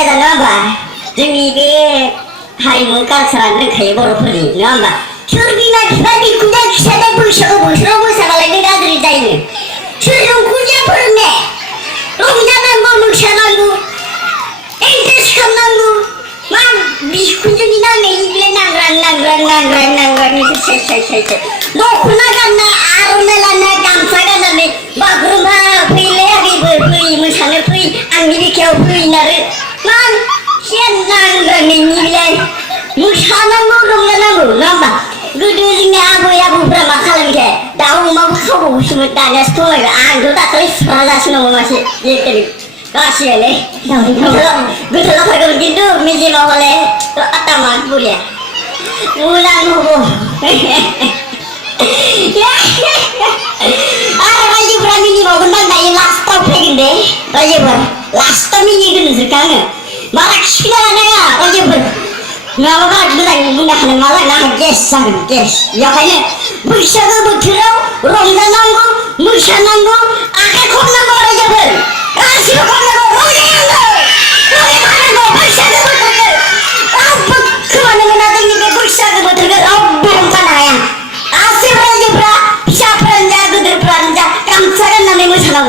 이래다 나봐. 저기 그 하리문 깡사람들 가요 버릇버리 나봐. 저기나 비바디 구자 기사대 불셔고 불셔고 불사발에 내 아들이 다이네. 저런 구자 버릇네. 롱자만 뭐 물샤만구 엔테스kam만구 막 미군중이 나네 이래 난그랑 쎄쎄쎄쎄 너 혼나갔나 아로멜라나 감사가나네 막 그런 막 부일래야기 부임을 사는 부이 안미리켜 부이나를 막 희한난그랑네 이래 무샤나무 롱자나무 넘봐 그들이 아부야부 브라마 칼람게 나오마부 하고 싶으면 따냐 스토어가 안그러다 또 스파라다시노 맛이 얘들이 가시네. 그들로 가고 기도 미지 먹을래. 또 아따만 물이야. 우랑하고. 아, 빨리 브라미니 먹은다. 나이 라스트 팩인데. 빨리 봐. 라스트 미니 그는 쓸까는. 말아 시간아 내가. 빨리 봐. 나가 그냥 누가 하는 말아 나 게스 여기는 물샤고 부트로 롱다난고 물샤난고 아까 겁나고 그러자분. 아시고 겁나고 롱다난고 롱다난고 물샤고 부트로 그만하면 나중에 물샤고 부트로 롱다 나야. 아시브라지 브라 샤프란자 그들 프란자 깜짝한 남의 물샤나고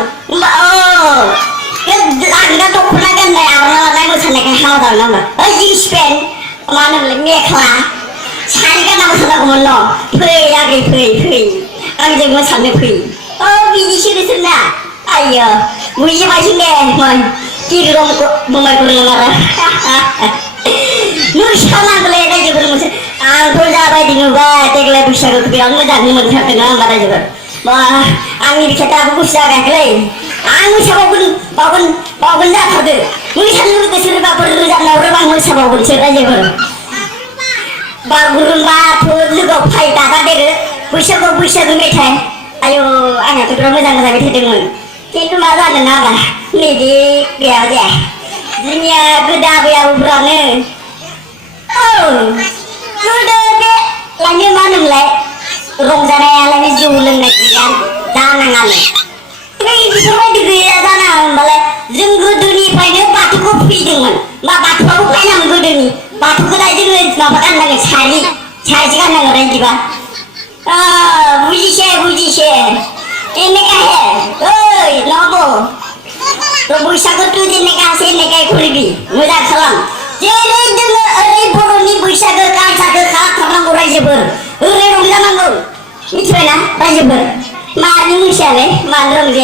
랑가 도쿠 나간다 아무나 물샤나가 하나도 남아 이스펜 많은 메클라 자리가 나서라고 몰라 프야기 프이 앙정은 삼매 프이 미니 싫으셨나 아이요 무지 맛있네 뭐 끼리로 뭐말 그러는 거라 무시하나 그래 가지고 그러면서 돌잡아야 되는 거야 때글에 부시하고 그게 얼마나 못 잡거나 말아주고 뭐 이렇게 따보고 시작해 그래 먹은 자파들 무시하는 것도 스르바 부르잖아 오르방 무시하고 저가지고 마구름 부르고 파이다가 내를 부셔고 메탈 아유 아니야 그런 거 장사가 되면 걔도 말하는 나가 니디 그래야지 니야 그다부야 우브라는 그다게 라니 많은래 롱자네 라니 주울은 그냥 다낭하네 이 정말 그야잖아 말래 증거들이 파이는 바투고 피딩은 바투고 파이는 거더니 바투고 다이지는 마바간 나게 잘지가 나는 거라 이봐 무지세 내가 해 어이 너보 또 물사고 뚜지 내가 하세 내가 고르기 무작 사람 제일 등 어리 보러니 물사고 깡사고 가타만 고라지버 어리 롱자만 거 이틀이나 라지버 많이 무시하네 만들어보자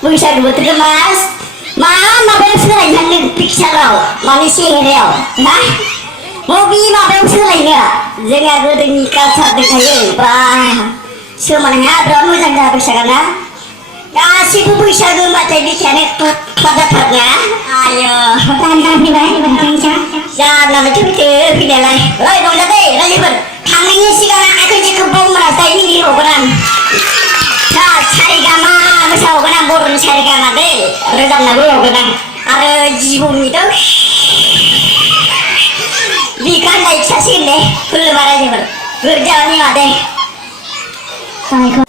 물사고 못 들어 마음에 쓰라 있는 픽처로 많이 시행해요 나 모비 마음에 쓰라 있냐 제가 그러니까 찾을까요 와 수많은 아들 무장자 부시가나 시부 부시가 맞아 비켜네 받아봤냐 아유 단단히가 자 나는 그렇게 그래라 어이 동자들 라지분 당연히 시간 아그지 그 봉만 사이니 오거나 자 차리가마 무사 오거나 모르는 차리가마들 그러잖아고 오거나 아르 지봅니다 미간 나이 차시겠네 불러 말하지 뭐 그러자니 와대 아이고